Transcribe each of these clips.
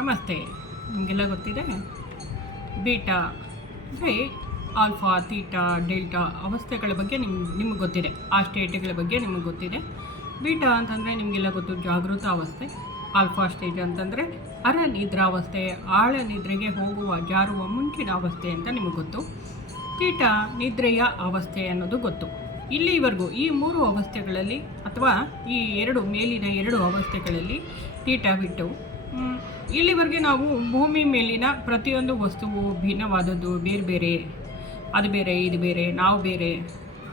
ನಮಸ್ತೆ, ನಿಮಗೆಲ್ಲ ಗೊತ್ತಿದೆ? ಬೀಟಾ, ಅಂದರೆ ಆಲ್ಫಾ ತೀಟಾ ಡೆಲ್ಟಾ ಅವಸ್ಥೆಗಳ ಬಗ್ಗೆ ನಿಮ್, ನಿಮಗೆ ಗೊತ್ತಿದೆ. ಆ ಸ್ಟೇಟ್ಗಳ ಬಗ್ಗೆ ನಿಮಗೆ ಗೊತ್ತಿದೆ. ಬೀಟಾ ಅಂತಂದರೆ ನಿಮಗೆಲ್ಲ ಗೊತ್ತು, ಜಾಗೃತ ಅವಸ್ಥೆ. ಆಲ್ಫಾ ಸ್ಟೇಜ್ ಅಂತಂದರೆ ಅರ ನಿದ್ರಾವಸ್ಥೆ ಆಳ ನಿದ್ರೆಗೆ ಹೋಗುವ, ಜಾರುವ ಮುಂಚಿನ ಅವಸ್ಥೆ ಅಂತ ನಿಮಗೆ ಗೊತ್ತು. ತೀಟಾ ನಿದ್ರೆಯ ಅವಸ್ಥೆ ಅನ್ನೋದು ಗೊತ್ತು. ಇಲ್ಲಿವರೆಗೂ ಈ ಮೂರು ಅವಸ್ಥೆಗಳಲ್ಲಿ ಅಥವಾ ಈ ಎರಡು ಮೇಲಿನ ಎರಡು ಅವಸ್ಥೆಗಳಲ್ಲಿ ತೀಟಾ ಬಿಟ್ಟು ಇಲ್ಲಿವರೆಗೆ ನಾವು ಭೂಮಿ ಮೇಲಿನ ಪ್ರತಿಯೊಂದು ವಸ್ತುವು ಭಿನ್ನವಾದದ್ದು, ಬೇರೆ ಬೇರೆ, ಅದು ಬೇರೆ, ಇದು ಬೇರೆ, ನಾವು ಬೇರೆ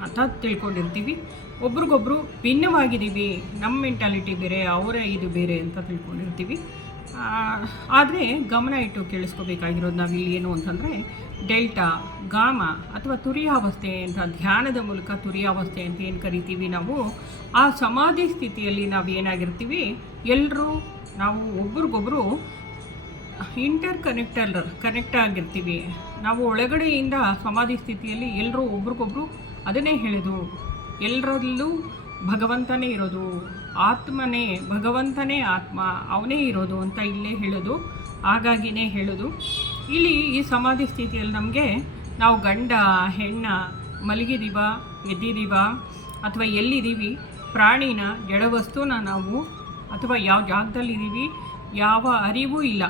ಅಂತ ತಿಳ್ಕೊಂಡಿರ್ತೀವಿ. ಒಬ್ರಿಗೊಬ್ರು ಭಿನ್ನವಾಗಿದ್ದೀವಿ, ನಮ್ಮ ಮೆಂಟಾಲಿಟಿ ಬೇರೆ, ಅವರೇ ಇದು ಬೇರೆ ಅಂತ ತಿಳ್ಕೊಂಡಿರ್ತೀವಿ. ಆದರೆ ಗಮನ ಇಟ್ಟು ಕೇಳಿಸ್ಕೋಬೇಕಾಗಿರೋದು ಇಲ್ಲಿ ಏನು ಅಂತಂದರೆ, ಡೆಲ್ಟಾ, ಗಾಮ ಅಥವಾ ತುರಿಯಾವಸ್ಥೆ ಅಂತ, ಧ್ಯಾನದ ಮೂಲಕ ತುರಿಯಾವಸ್ಥೆ ಅಂತ ಏನು ಕರಿತೀವಿ ನಾವು, ಆ ಸಮಾಧಿ ಸ್ಥಿತಿಯಲ್ಲಿ ನಾವು ಏನಾಗಿರ್ತೀವಿ ಎಲ್ಲರೂ ನಾವು ಒಬ್ರಿಗೊಬ್ರು ಇಂಟರ್ ಕನೆಕ್ಟರ್ ಕನೆಕ್ಟ್ ಆಗಿರ್ತೀವಿ. ನಾವು ಒಳಗಡೆಯಿಂದ ಸಮಾಧಿ ಸ್ಥಿತಿಯಲ್ಲಿ ಎಲ್ಲರೂ ಒಬ್ರಿಗೊಬ್ರು ಅದನ್ನೇ ಹೇಳೋದು. ಎಲ್ಲರಲ್ಲೂ ಭಗವಂತನೇ ಇರೋದು. ಆತ್ಮನೇ, ಭಗವಂತನೇ ಆತ್ಮ, ಅವನೇ ಇರೋದು ಅಂತ ಇಲ್ಲೇ ಹೇಳೋದು. ಹಾಗಾಗಿನೇ ಹೇಳೋದು. ಇಲ್ಲಿ ಈ ಸಮಾಧಿ ಸ್ಥಿತಿಯಲ್ಲಿ ನಮಗೆ ನಾವು ಗಂಡ, ಹೆಣ್ಣ, ಮಲಗಿದೀವ ಎದ್ದಿದ್ದೀವ ಅಥವಾ ಎಲ್ಲಿದ್ದೀವಿ ಪ್ರಾಣಿನ, ಜಡವಸ್ತುನ ನಾವು ಅಥವಾ ಯಾವ ಜಾಗದಲ್ಲಿದ್ದೀವಿ ಯಾವ ಅರಿವೂ ಇಲ್ಲ.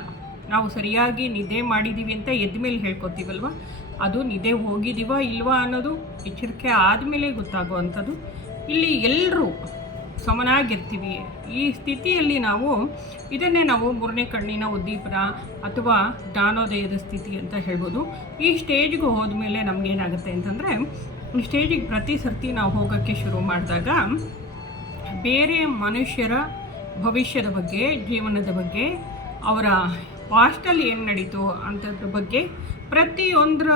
ನಾವು ಸರಿಯಾಗಿ ನಿದ್ದೆ ಮಾಡಿದ್ದೀವಿ ಅಂತ ಎದ್ದ ಮೇಲೆ ಹೇಳ್ಕೊತೀವಲ್ವ? ಅದು ನಿದ್ದೆ ಹೋಗಿದ್ದೀವ ಇಲ್ವಾ ಅನ್ನೋದು ಎಚ್ಚರಿಕೆ ಆದಮೇಲೆ ಗೊತ್ತಾಗುವಂಥದ್ದು. ಇಲ್ಲಿ ಎಲ್ಲರೂ ಸಮನಾಗಿರ್ತೀವಿ. ಈ ಸ್ಥಿತಿಯಲ್ಲಿ ನಾವು ಇದನ್ನೇ ನಾವು ಮೂರನೇ ಕಣ್ಣಿನ ಉದ್ದೀಪನ ಅಥವಾ ಜ್ಞಾನೋದಯದ ಸ್ಥಿತಿ ಅಂತ ಹೇಳ್ಬೋದು. ಈ ಸ್ಟೇಜ್ಗೆ ಹೋದ್ಮೇಲೆ ನಮಗೇನಾಗುತ್ತೆ ಅಂತಂದರೆ, ಈ ಸ್ಟೇಜಿಗೆ ಪ್ರತಿ ಸರ್ತಿ ನಾವು ಹೋಗೋಕ್ಕೆ ಶುರು ಮಾಡಿದಾಗ ಬೇರೆ ಮನುಷ್ಯರ ಭವಿಷ್ಯದ ಬಗ್ಗೆ ಜೀವನದ ಬಗ್ಗೆ ಅವರ ಪಾಸ್ಟಲ್ಲಿ ಏನು ನಡೀತು ಅಂಥದ್ರ ಬಗ್ಗೆ ಪ್ರತಿಯೊಂದರ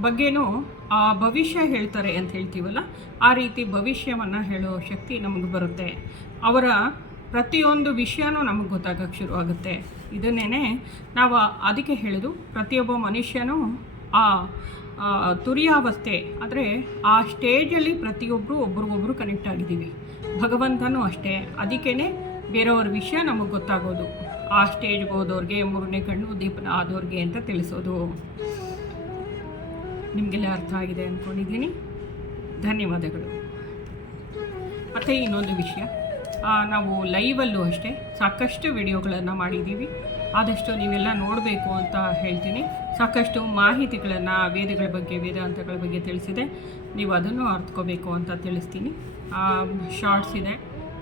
ಬಗ್ಗೆನೂ ಆ ಭವಿಷ್ಯ ಹೇಳ್ತಾರೆ ಅಂತ ಹೇಳ್ತೀವಲ್ಲ ಆ ರೀತಿ ಭವಿಷ್ಯವನ್ನು ಹೇಳೋ ಶಕ್ತಿ ನಮಗೆ ಬರುತ್ತೆ. ಅವರ ಪ್ರತಿಯೊಂದು ವಿಷಯನೂ ನಮಗೆ ಗೊತ್ತಾಗಕ್ಕೆ ಶುರುವಾಗುತ್ತೆ. ಇದನ್ನೇ ನಾವು ಅದಕ್ಕೆ ಹೇಳೋದು ಪ್ರತಿಯೊಬ್ಬ ಮನುಷ್ಯನೂ ಆ ಆ, ತುರಿಯಾವಸ್ಥೆ ಆದರೆ ಆ ಸ್ಟೇಜಲ್ಲಿ ಪ್ರತಿಯೊಬ್ಬರು ಒಬ್ರಿಗೊಬ್ರು ಕನೆಕ್ಟ್ ಆಗಿದ್ದೀವಿ. ಭಗವಂತನೂ ಅಷ್ಟೇ. ಅದಕ್ಕೇ ಬೇರೆಯವ್ರ ವಿಷಯ ನಮಗೆ ಗೊತ್ತಾಗೋದು. ಆ ಸ್ಟೇಜ್ಗೆ ಹೋದವ್ರಿಗೆ ಮೂರನೇ ಕಣ್ಣು ದೀಪನ ಆದವ್ರಿಗೆ ಅಂತ ತಿಳಿಸೋದು. ನಿಮಗೆಲ್ಲ ಅರ್ಥ ಆಗಿದೆ ಅಂದ್ಕೊಂಡಿದ್ದೀನಿ ಧನ್ಯವಾದಗಳು. ಮತ್ತು ಇನ್ನೊಂದು ವಿಷಯ. ನಾವು ಲೈವಲ್ಲೂ ಅಷ್ಟೇ ಸಾಕಷ್ಟು ವಿಡಿಯೋಗಳನ್ನು ಮಾಡಿದ್ದೀವಿ. ಆದಷ್ಟು ನೀವೆಲ್ಲ ನೋಡಬೇಕು ಅಂತ ಹೇಳ್ತೀನಿ. ಸಾಕಷ್ಟು ಮಾಹಿತಿಗಳನ್ನು ವೇದಗಳ ಬಗ್ಗೆ, ವೇದಾಂತಗಳ ಬಗ್ಗೆ ತಿಳಿಸಿದೆ. ನೀವು ಅದನ್ನು ಅರ್ಥಕೋಬೇಕು ಅಂತ ತಿಳಿಸ್ತೀನಿ. ಶಾರ್ಟ್ಸ್ ಇದೆ.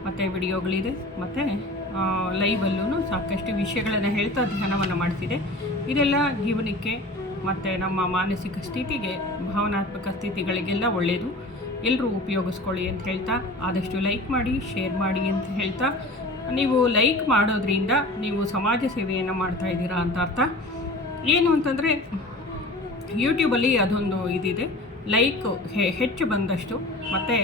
ಮತ್ತು ವಿಡಿಯೋಗಳಿದೆ, ಮತ್ತು ಲೈವಲ್ಲೂ ಸಾಕಷ್ಟು ವಿಷಯಗಳನ್ನು ಹೇಳ್ತಾ ಧ್ಯಾನವನ್ನು ಮಾಡ್ತಿದೆ. ಇದೆಲ್ಲ ಜೀವನಕ್ಕೆ ಮತ್ತು ನಮ್ಮ ಮಾನಸಿಕ ಸ್ಥಿತಿಗೆ, ಭಾವನಾತ್ಮಕ ಸ್ಥಿತಿಗಳಿಗೆಲ್ಲ ಒಳ್ಳೆಯದು ಎಲ್ಲರೂ ಉಪಯೋಗಿಸ್ಕೊಳ್ಳಿ ಅಂತ ಹೇಳ್ತಾ, ಆದಷ್ಟು ಲೈಕ್ ಮಾಡಿ, ಶೇರ್ ಮಾಡಿ ಅಂತ ಹೇಳ್ತಾ, ನೀವು ಲೈಕ್ ಮಾಡೋದ್ರಿಂದ ನೀವು ಸಮಾಜ ಸೇವೆಯನ್ನು ಮಾಡ್ತಾ ಇದ್ದೀರಾ ಅಂತ ಅರ್ಥ. ಏನು ಅಂತಂದರೆ ಯೂಟ್ಯೂಬಲ್ಲಿ ಅದೊಂದು ಇದಿದೆ. ಲೈಕ್ ಹೆಚ್ಚು ಬಂದಷ್ಟು. ಮತ್ತು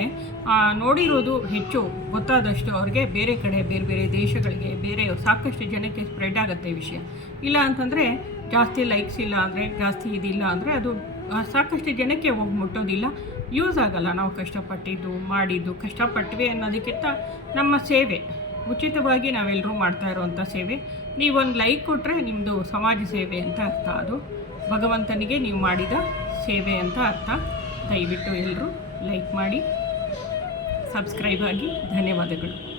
ನೋಡಿರೋದು ಹೆಚ್ಚು, ಗೊತ್ತಾದಷ್ಟು ಅವ್ರಿಗೆ ಬೇರೆ ಕಡೆ, ಬೇರೆ ಬೇರೆ ದೇಶಗಳಿಗೆ, ಬೇರೆ ಸಾಕಷ್ಟು ಜನಕ್ಕೆ ಸ್ಪ್ರೆಡ್ ಆಗುತ್ತೆ ವಿಷಯ. ಇಲ್ಲ ಅಂತಂದರೆ, ಜಾಸ್ತಿ ಲೈಕ್ಸ್ ಇಲ್ಲ ಅಂದರೆ, ಜಾಸ್ತಿ ಇದಿಲ್ಲ ಅಂದರೆ, ಅದು ಸಾಕಷ್ಟು ಜನಕ್ಕೆ ಹೋಗಿ ಮುಟ್ಟೋದಿಲ್ಲ. ಯೂಸ್ ಆಗಲ್ಲ. ನಾವು ಕಷ್ಟಪಟ್ಟಿದ್ದು, ಮಾಡಿದ್ದು, ಕಷ್ಟಪಟ್ವಿ ಅನ್ನೋದಕ್ಕಿಂತ ನಮ್ಮ ಸೇವೆ. ಉಚಿತವಾಗಿ ನಾವೆಲ್ಲರೂ ಮಾಡ್ತಾ ಇರೋವಂಥ ಸೇವೆ. ನೀವೊಂದು ಲೈಕ್ ಕೊಟ್ಟರೆ ನಿಮ್ಮದು ಸಮಾಜ ಸೇವೆ ಅಂತ ಅರ್ಥ ಅದು. ಭಗವಂತನಿಗೆ ನೀವು ಮಾಡಿದ ಸೇವೆ ಅಂತ ಅರ್ಥ. ದಯವಿಟ್ಟು ಎಲ್ಲರೂ ಲೈಕ್ ಮಾಡಿ ಸಬ್ಸ್ಕ್ರೈಬ್ ಆಗಿ ಧನ್ಯವಾದಗಳು.